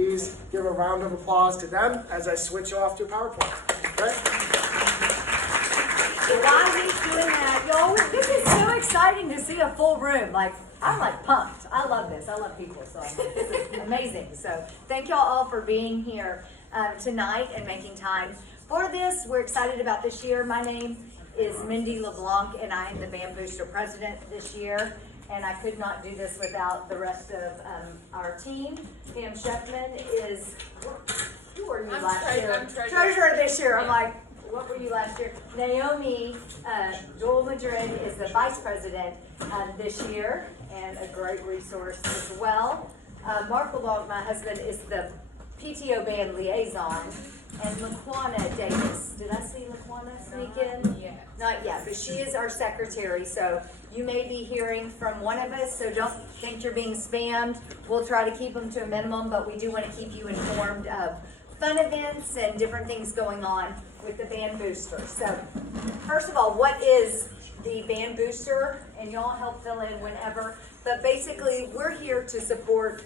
please give a round of applause to them as I switch off to PowerPoint. Okay? While he's doing that, y'all, this is so exciting to see a full room. Like, I'm like pumped. I love this. I love people, so I'm like, this is amazing. So thank y'all all for being here tonight and making time for this. We're excited about this year. My name is Mindy LeBlanc, and I am the Band Booster President this year. And I could not do this without the rest of our team. Pam Sheffman is, who were you last year? I'm Treasurer this year. I'm like, what were you last year? Naomi Joel Madrid is the Vice President this year, and a great resource as well. Mark LeBlanc, my husband, is the PTO Band Liaison. And LaQuana Davis. Did I see LaQuana sneak in? Yeah. Not yet, but she is our secretary, so you may be hearing from one of us, so don't think you're being spammed. We'll try to keep them to a minimum, but we do want to keep you informed of fun events and different things going on with the Band Booster. So, first of all, what is the Band Booster? And y'all help fill in whenever, but basically we're here to support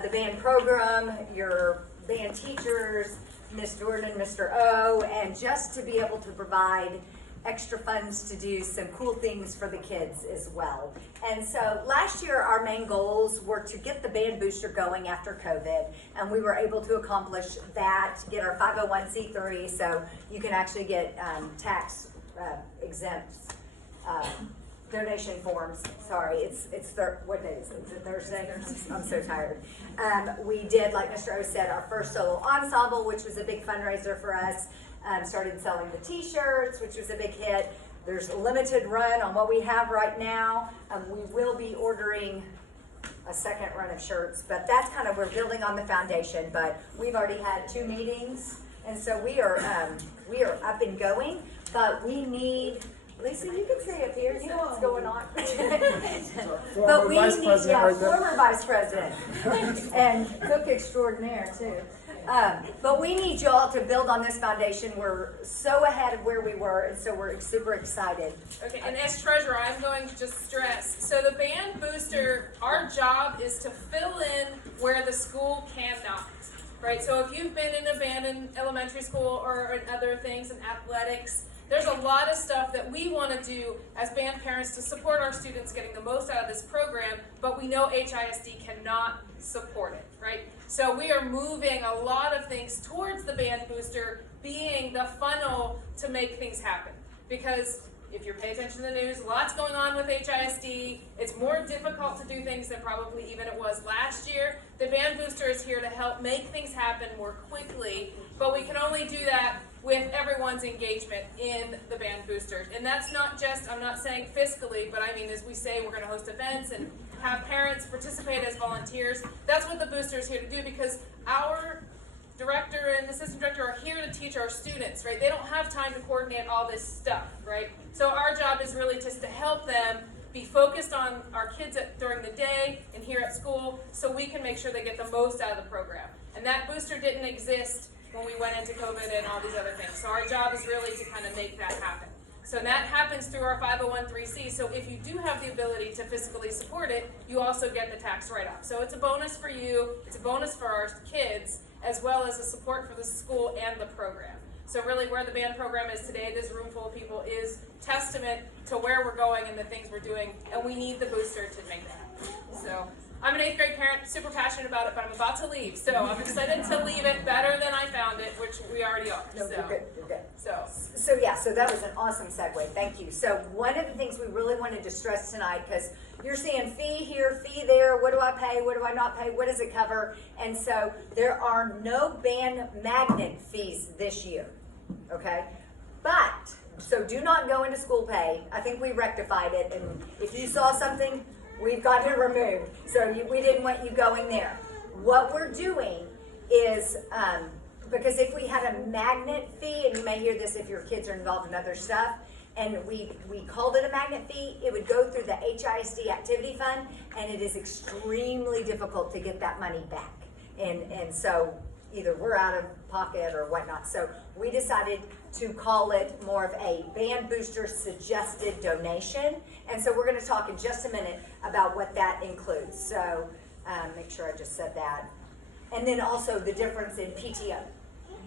the band program, your band teachers, Miss Jordan and Mr. O, and just to be able to provide extra funds to do some cool things for the kids as well. And so last year our main goals were to get the Band Booster going after COVID, and we were able to accomplish that, get our 501c3, so you can actually get tax exempt donation forms. Sorry, what day is it? Is it Thursday? I'm so tired. We did, like Mr. O said, our first solo ensemble, which was a big fundraiser for us. Started selling the t-shirts, which was a big hit. There's a limited run on what we have right now. We will be ordering a second run of shirts, but that's kind of, we're building on the foundation, but we've already had 2 meetings, and so we are up and going, but we need, Lisa, you can stay up here. You know what's going on. But we need, former vice president and cook extraordinaire too. But we need y'all to build on this foundation. We're so ahead of where we were, and so we're super excited. Okay, and as treasurer, I'm going to just stress, so the Band Booster, our job is to fill in where the school cannot, right? So if you've been in a band in elementary school or in other things in athletics, there's a lot of stuff that we want to do as band parents to support our students getting the most out of this program, but we know HISD cannot support it, right? So we are moving a lot of things towards the Band Booster being the funnel to make things happen. Because if you pay attention to the news, lots going on with HISD. It's more difficult to do things than probably even it was last year. The Band Booster is here to help make things happen more quickly, but we can only do that with everyone's engagement in the Band Boosters. And that's not just, I'm not saying fiscally, but I mean, as we say, we're going to host events and have parents participate as volunteers. That's what the Booster is here to do, because our director and assistant director are here to teach our students, right? They don't have time to coordinate all this stuff, right? So our job is really just to help them be focused on our kids during the day and here at school, so we can make sure they get the most out of the program. And that booster didn't exist when we went into COVID and all these other things. So our job is really to kind of make that happen. So that happens through our 501(c)(3). So if you do have the ability to fiscally support it, you also get the tax write-off. So it's a bonus for you, it's a bonus for our kids, as well as a support for the school and the program. So really where the band program is today, this room full of people, is testament to where we're going and the things we're doing, and we need the booster to make that happen. So I'm an 8th grade parent, super passionate about it, but I'm about to leave. So I'm excited to leave it better than I found it, which we already are. No, you're good, you're good. So yeah, so that was an awesome segue, thank you. So one of the things we really wanted to stress tonight, because you're seeing fee here, fee there, what do I pay, what do I not pay, what does it cover? And so there are no band magnet fees this year, okay? But, so do not go into school pay. I think we rectified it, and if you saw something, we've got it removed. So we didn't want you going there. What we're doing is, because if we had a magnet fee, and you may hear this if your kids are involved in other stuff, and we called it a magnet fee, it would go through the HISD activity fund, and it is extremely difficult to get that money back. And so either we're out of pocket or whatnot. So we decided to call it more of a Band Booster suggested donation. And so we're going to talk in just a minute about what that includes. So make sure I just said that. And then also the difference in PTO.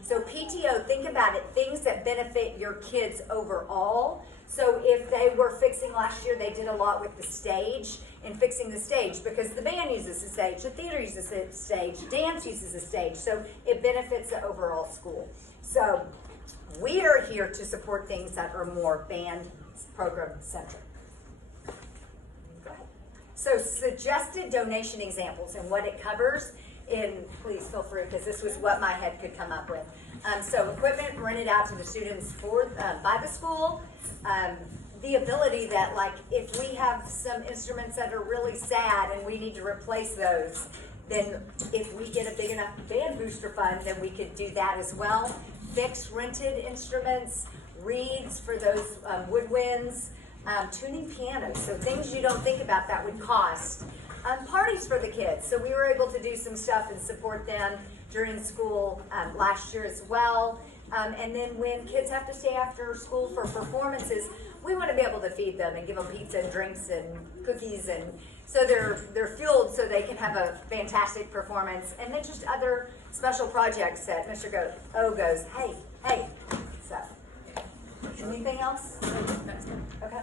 So PTO, think about it, things that benefit your kids overall. So if they were fixing last year, they did a lot with the stage and fixing the stage because the band uses the stage, the theater uses the stage, dance uses the stage. So it benefits the overall school. So we are here to support things that are more band program centric. Go ahead. So suggested donation examples and what it covers. Please feel free, because this was what my head could come up with. So equipment rented out to the students by the school. The ability that, like, if we have some instruments that are really sad and we need to replace those, then if we get a big enough band booster fund, then we could do that as well. Fix rented instruments, reeds for those woodwinds, tuning pianos, so things you don't think about that would cost. Parties for the kids, so we were able to do some stuff and support them during school last year as well. And then when kids have to stay after school for performances, we want to be able to feed them and give them pizza and drinks and cookies, and so they're fueled so they can have a fantastic performance. And then just other special projects that Mr. O goes, hey. So, anything else? Okay.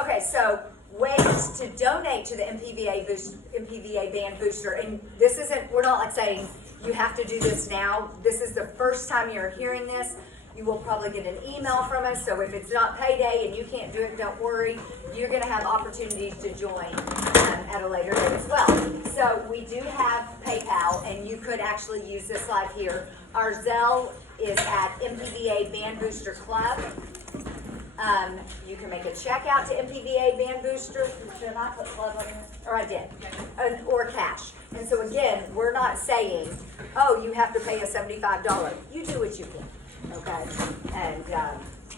Okay, so ways to donate to the MPVA Band Booster. And this isn't, we're not like saying you have to do this now. This is the first time you're hearing this. You will probably get an email from us. So if it's not payday and you can't do it, don't worry. You're going to have opportunities to join at a later date as well. So we do have PayPal, and you could actually use this live here. Our Zelle is at MPVA Band Booster Club. You can make a check out to MPVA Band Booster. Did I put club on here? Or I did. Or cash. And so again, we're not saying, oh, you have to pay us $75. You do what you can. Okay? And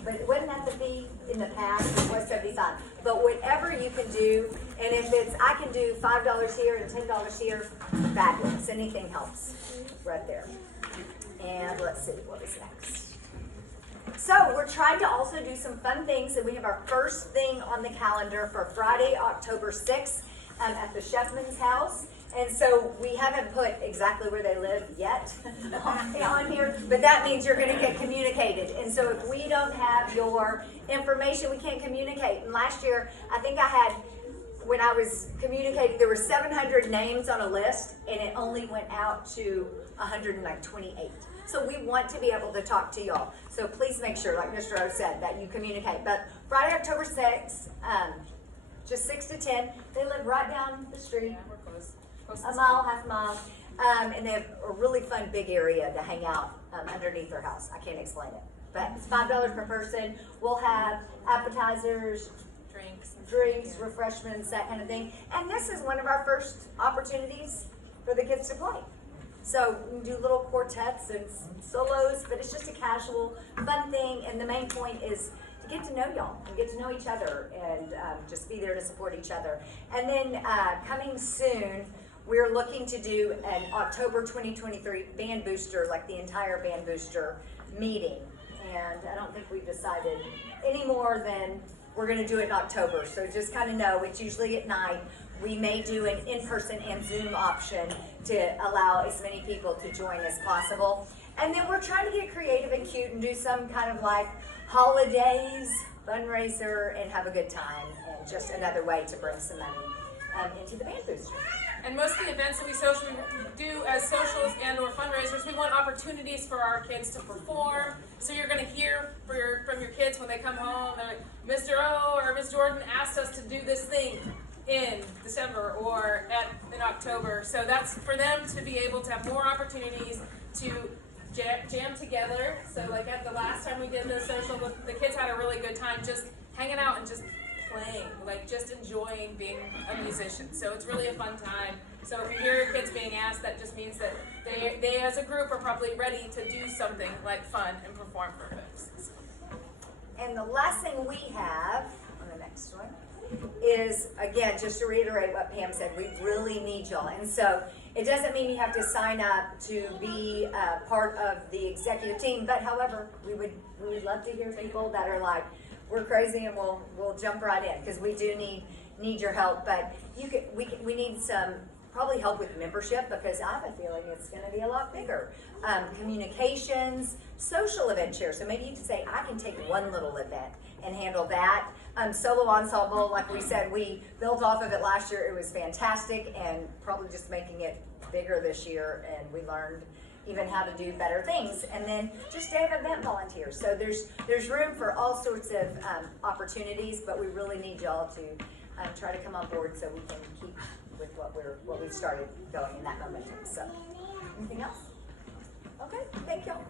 but wasn't that the fee in the past? It was $75. But whatever you can do, and if it's I can do $5 here and $10 here, fabulous. Anything helps. Right there. And let's see, what is next? So we're trying to also do some fun things, and we have our first thing on the calendar for Friday, October 6th at the Sheffman's house. And so we haven't put exactly where they live yet on here, but that means you're going to get communicated. And so if we don't have your information, we can't communicate. And last year, I think I had, when I was communicating, there were 700 names on a list, and it only went out to 128. So we want to be able to talk to y'all. So please make sure, like Mr. O said, that you communicate. But Friday, October 6th, just 6 to 10. They live right down the street. Yeah, we're close. A mile, half a mile. And they have a really fun big area to hang out underneath their house. I can't explain it. But it's $5 per person. We'll have appetizers, drinks, refreshments, that kind of thing. And this is one of our first opportunities for the kids to play. So we can do little quartets and solos, but it's just a casual, fun thing. And the main point is to get to know y'all and get to know each other and just be there to support each other. And then coming soon, we're looking to do an October 2023 Band Booster, like the entire Band Booster meeting. And I don't think we've decided any more than we're going to do it in October. So just kind of know it's usually at night. We may do an in-person and Zoom option to allow as many people to join as possible. And then we're trying to get creative and cute and do some kind of like holidays, fundraiser, and have a good time. And just another way to bring some money into the Band Booster. And most of the events that we do as socials and or fundraisers, we want opportunities for our kids to perform. So you're going to hear from your kids when they come home, they're like, Mr. O or Ms. Jordan asked us to do this thing in December or in October. So that's for them to be able to have more opportunities to jam together. So like at the last time we did the social, the kids had a really good time just hanging out and just playing, like just enjoying being a musician. So it's really a fun time. So if you hear your kids being asked, that just means that they as a group are probably ready to do something like fun and perform for folks. And the last thing we have on the next one is, again, just to reiterate what Pam said, we really need y'all. And so it doesn't mean you have to sign up to be part of the executive team, but however, we would love to hear people that are like, we're crazy and we'll jump right in, because we do need your help. But we need some probably help with membership, because I have a feeling it's gonna be a lot bigger. Communications, social event chair, so maybe you can say, I can take one little event and handle that. Solo ensemble, like we said, we built off of it last year, it was fantastic, and probably just making it bigger this year, and we learned even how to do better things. And then just day of event volunteers, so there's room for all sorts of opportunities, but we really need y'all to try to come on board so we can keep with what we've started going in that momentum. So, anything else? Okay, thank y'all.